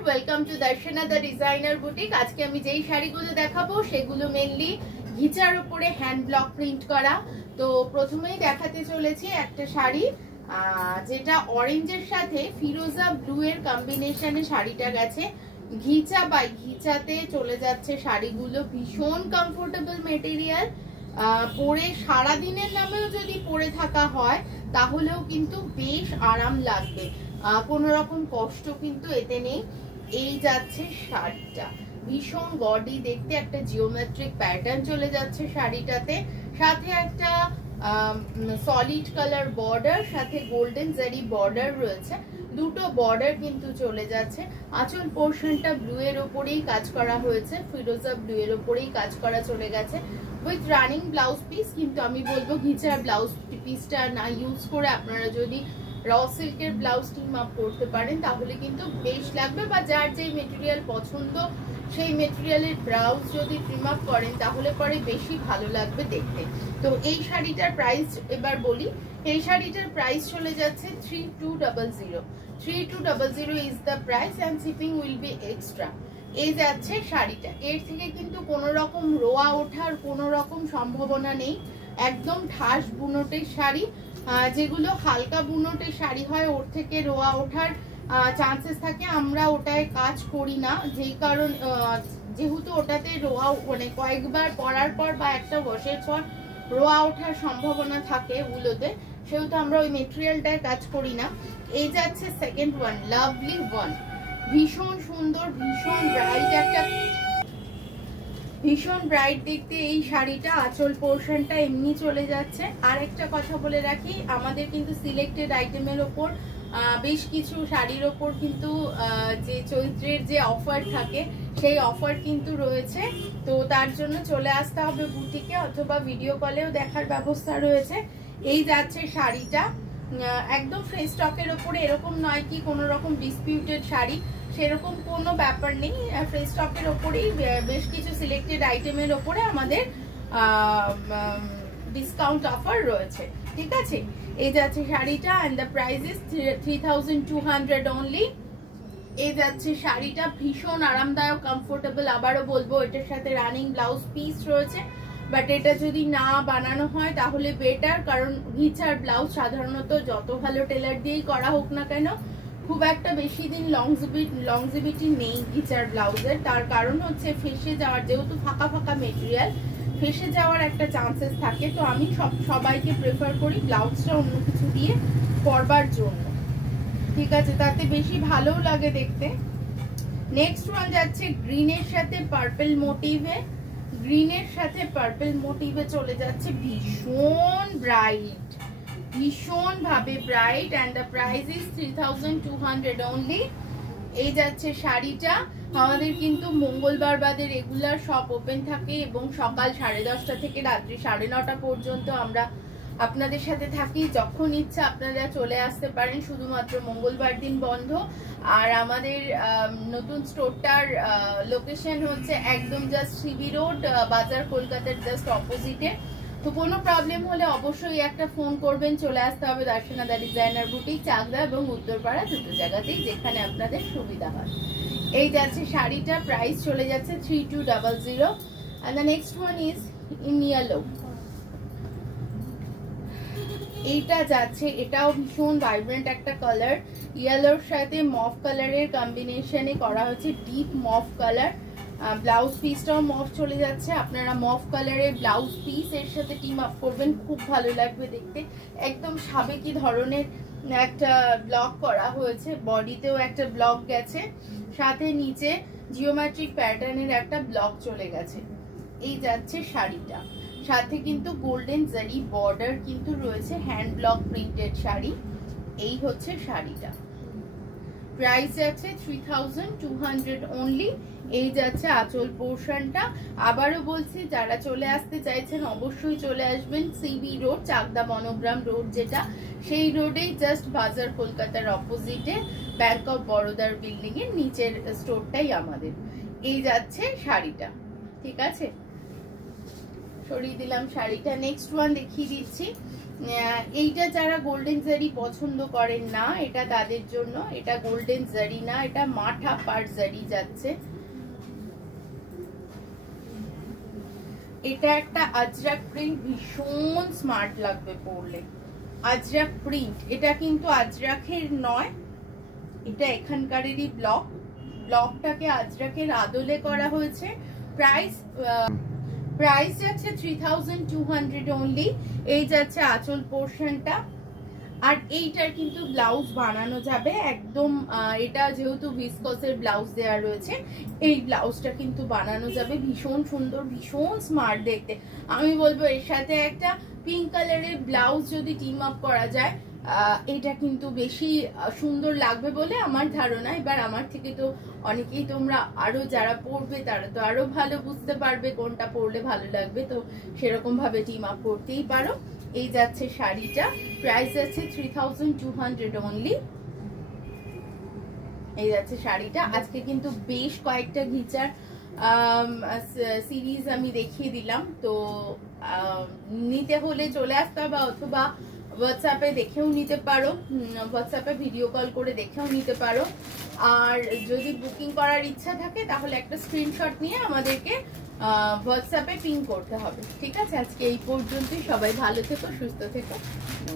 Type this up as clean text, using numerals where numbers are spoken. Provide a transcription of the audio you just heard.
Welcome to Darshana the designer boutique. আজকে আমি যেই শাড়িগুলো দেখাবো সেগুলো মেনলি ঘিচার উপরে হ্যান্ড ব্লক প্রিন্ট করা। তো প্রথমেই দেখাতে চলেছি একটা শাড়ি যেটা অরেঞ্জের সাথে ফিরোজা ব্লু এর কম্বিনেশনে শাড়িটা গেছে। ঘিচা বাই ঘিচাতে চলে যাচ্ছে শাড়িগুলো, ভীষণ কমফোর্টেবল মেটেরিয়াল। পরে সারাদিনের নামেও যদি পরে থাকা হয় তাহলেও কিন্তু বেশ আরাম লাগবে, কোনো রকম কষ্ট কিন্তু এতে নেই। এই যাচ্ছে শাড়িটা, ভীষণ গডি দেখতে, একটা জিওমেট্রিক প্যাটার্ন চলে যাচ্ছে শাড়িটাতে, সাথে একটা সলিড কালার বর্ডার, সাথে গোল্ডেন জারি বর্ডার রয়েছে, দুটো বর্ডার কিন্তু চলে যাচ্ছে। আঁচল পোর্শনটা ব্লু এর ওপরেই কাজ করা হয়েছে, ফিরোজা ব্লু এর ওপরেই কাজ করা চলে গেছে উইথ রানিং ব্লাউজ পিস। কিন্তু আমি বলবো ঘিচার ব্লাউজ পিসটা না ইউজ করে আপনারা যদি র সিল্কের ব্লাউজ টিম আপ করতে পারেন তাহলে কিন্তু বেশ লাগবে, বা যার যেই মেটেরিয়াল পছন্দ সেই মেটেরিয়ালের ব্লাউজ যদি ট্রিম আপ করেন তাহলে পরে বেশি ভালো লাগবে দেখতে। তো এই শাড়িটার প্রাইস এবার বলি। এই শাড়িটার প্রাইস চলে যাচ্ছে 3200। 3200 is the price and shipping will be extra. এই যাচ্ছে শাড়িটা, এর থেকে কিন্তু কোনো রকম রোয়া ওঠার কোনো রকম সম্ভাবনা নেই। একদম ঠাস বুনটের শাড়ি, যেগুলো হালকা বুনটের শাড়ি হয় ওর থেকে রোয়া ওঠার চান্সেস থাকে, আমরা ওটায় কাজ করি না, যেই কারণ যেহেতু ওটাতে রোয়া মানে কয়েকবার পরার পর বা একটা ওয়াশের পর রোয়া ওঠার সম্ভাবনা থাকে ওগুলোতে, সেহেতু আমরা ওই মেটেরিয়ালটায় কাজ করি না। এই যাচ্ছে সেকেন্ড ওয়ান, লাভলি ওয়ান, ভীষণ সুন্দর, ভীষণ ব্রাইট, একটা ভীষণ ব্রাইট দেখতে এই শাড়িটা। আঁচল পোর্শনটা এমনি চলে যাচ্ছে। আর একটা কথা বলে রাখি, আমাদের কিন্তু সিলেক্টেড আইটেমের ওপর বেশ কিছু শাড়ির ওপর কিন্তু যে চৈত্রের যে অফার থাকে সেই অফার কিন্তু রয়েছে। তো তার জন্য চলে আসতে হবে বুটিকে, অথবা ভিডিও কলেও দেখার ব্যবস্থা রয়েছে। এই যাচ্ছে শাড়িটা, একদম ফ্রেশ স্টকের ওপরে, এরকম নয় কি কোনো রকম ডিসপিউটেড শাড়ি, সেরকম কোনো ব্যাপার নেই। ফ্রেশ স্টকের ওপরেই বেশ কিছু সিলেক্টেড আইটেমের ওপরে আমাদের ডিসকাউন্ট অফার রয়েছে, ঠিক আছে। এই যাচ্ছে শাড়িটা and the price is 3200 only. এই যাচ্ছে শাড়িটা, ভীষণ আরামদায়ক, কমফোর্টেবল। আবারও বলবো এটার সাথে রানিং ব্লাউজ পিস রয়েছে, বাট এটা যদি না বানানো হয় তাহলে বেটার, কারণ ঘিচার ব্লাউজ সাধারণত যত ভালো টেলার দিয়েই করা হোক না কেন খুব একটা বেশি দিন লংজিভিটি নেই ঘিচার ব্লাউজের। তার কারণ হচ্ছে ফেসে যাওয়ার, যেহেতু ফাঁকা ফাঁকা মেটেরিয়াল, ফেসে যাওয়ার একটা চান্সেস থাকে। তো আমি সবাইকে প্রেফার করি ব্লাউজটা অন্য কিছু দিয়ে পরবার জন্য, ঠিক আছে, তাতে বেশি ভালোও লাগে দেখতে। নেক্সট ওয়ান যাচ্ছে গ্রিনের সাথে পার্পল মোটিভে, গ্রিনের সাথে পার্পল মোটিভে চলে যাচ্ছে, ভীষণ ব্রাইট, ভীষণ ভাবে bright, and the price is 3200 only. এই যাচ্ছে শাড়িটা। আমাদের কিন্তু মঙ্গলবার বাদে রেগুলার শপ ওপেন থাকে এবং সকাল 10:30 থেকে রাত্রি 9:30 পর্যন্ত আমরা আপনাদের সাথে থাকি। যখন ইচ্ছা আপনারা চলে আসতে পারেন, শুধুমাত্র মঙ্গলবার দিন বন্ধ। আর আমাদের নতুন স্টোরটার লোকেশন হচ্ছে একদম জাস্ট সিবি রোড, বাজার, কলকাতার জাস্ট অপোজিটে। তো কোনো প্রবলেম হলে অবশ্যই একটা ফোন করবেন, চলে আসতে হবে Darshana the designer boutique, Chakdah এবং উত্তরপাড়া, দুটো জায়গাতেই যেখানে আপনাদের সুবিধা হয়। এই যাচ্ছে শাড়িটা, প্রাইস চলে যাচ্ছে 3200 and the next one is in yellow। এইটা যাচ্ছে, এটাও ভীষণ ভাইব্রেন্ট একটা কালার, ইয়েলোর সাথে মফ কালারের কম্বিনেশনে করা হয়েছে, ডিপ মফ কালার। ব্লাউজ পিসটাও মফ চলে যাচ্ছে, আপনারা মফ কালারের ব্লাউজ পিস এর সাথে টিম আপ করবেন, খুব ভালো লাগবে দেখতে। একদম সাবেকি ধরনের একটা ব্লক করা হয়েছে, বডিতেও একটা ব্লক গেছে, সাথে নিচে জিওমেট্রিক প্যাটার্নের একটা ব্লক চলে গেছে। এই যাচ্ছে শাড়িটা, সাথে কিন্তু গোল্ডেন জারি বর্ডার কিন্তু রয়েছে, হ্যান্ড ব্লক প্রিন্টেড শাড়ি। এই হচ্ছে শাড়িটা, প্রাইস আছে 3200 অনলি। এই যাচ্ছে আঁচল পোর্শনটা। আবারও বলছি, যারা চলে আসতে চাইছেন অবশ্যই চলে আসবেন CB road, Chakdah monogram road যেটা, সেই রোডেই জাস্ট বাজার কলকাতার অপোজিটে ব্যাংক অফ বরোদার বিল্ডিং এর নিচের স্টোরটাই আমাদের। এই যাচ্ছে শাড়িটা, ঠিক আছে, সরিয়ে দিলাম শাড়িটা। নেক্সট ওয়ান দেখিয়ে দিচ্ছি। এইটা যারা গোল্ডেন জারি পছন্দ করেন না, এটা তাদের জন্য। এটা গোল্ডেন জারি না, এটা মাঠা পাট জারি যাচ্ছে। এটা একটা আজরাক প্রিন্ট, ভীষণ স্মার্ট লাগবে পরলে। আজরাক প্রিন্ট, এটা কিন্তু আজরাকের নয়, এটা এখানকারেরই ব্লকটাকে আজরাকের আদলে করা হয়েছে। প্রাইস যাচ্ছে 3200 অনলি। এই যাচ্ছে আঁচল পোর্শনটা, আর এইটার কিন্তু ব্লাউজ বানানো যাবে একদম। এটা যেহেতু ভিসকসের ব্লাউজ দেওয়া রয়েছে, এই ব্লাউজটা কিন্তু বানানো যাবে। ভীষণ সুন্দর, ভীষণ স্মার্ট দেখতে। আমি বলবো এর সাথে একটা পিঙ্ক কালারের ব্লাউজ যদি টিম আপ করা যায়, এটা কিন্তু বেশি সুন্দর লাগবে বলে আমার ধারণা। এবার আমার থেকে তো অনেকেই তোমরা আরো যারা পরবে তারা তো আরো ভালো বুঝতে পারবে কোনটা পরলে ভালো লাগবে, তো সেরকম ভাবে টিম আপ করতেই পারো। এই যাচ্ছে শাড়িটা, প্রাইস যাচ্ছে 3200 অনলি। এই যাচ্ছে শাড়িটা। আজকে কিন্তু বেশ কয়েকটা ঘিচার সিরিজ আমি দেখিয়ে দিলাম, তো নিতে হলে চলে আসতে হবে, অথবা হোয়াটসঅ্যাপে দেখেও নিতে পারো, হোয়াটসঅ্যাপে ভিডিও কল করে দেখেও নিতে পারো। আর যদি বুকিং করার ইচ্ছা থাকে তাহলে একটা স্ক্রিনশট নিয়ে আমাদেরকে হোয়াটসঅ্যাপে পিং করতে হবে। ঠিক আছে, আজকে এই পর্যন্তই। সবাই ভালো থেকো, সুস্থ থেকো।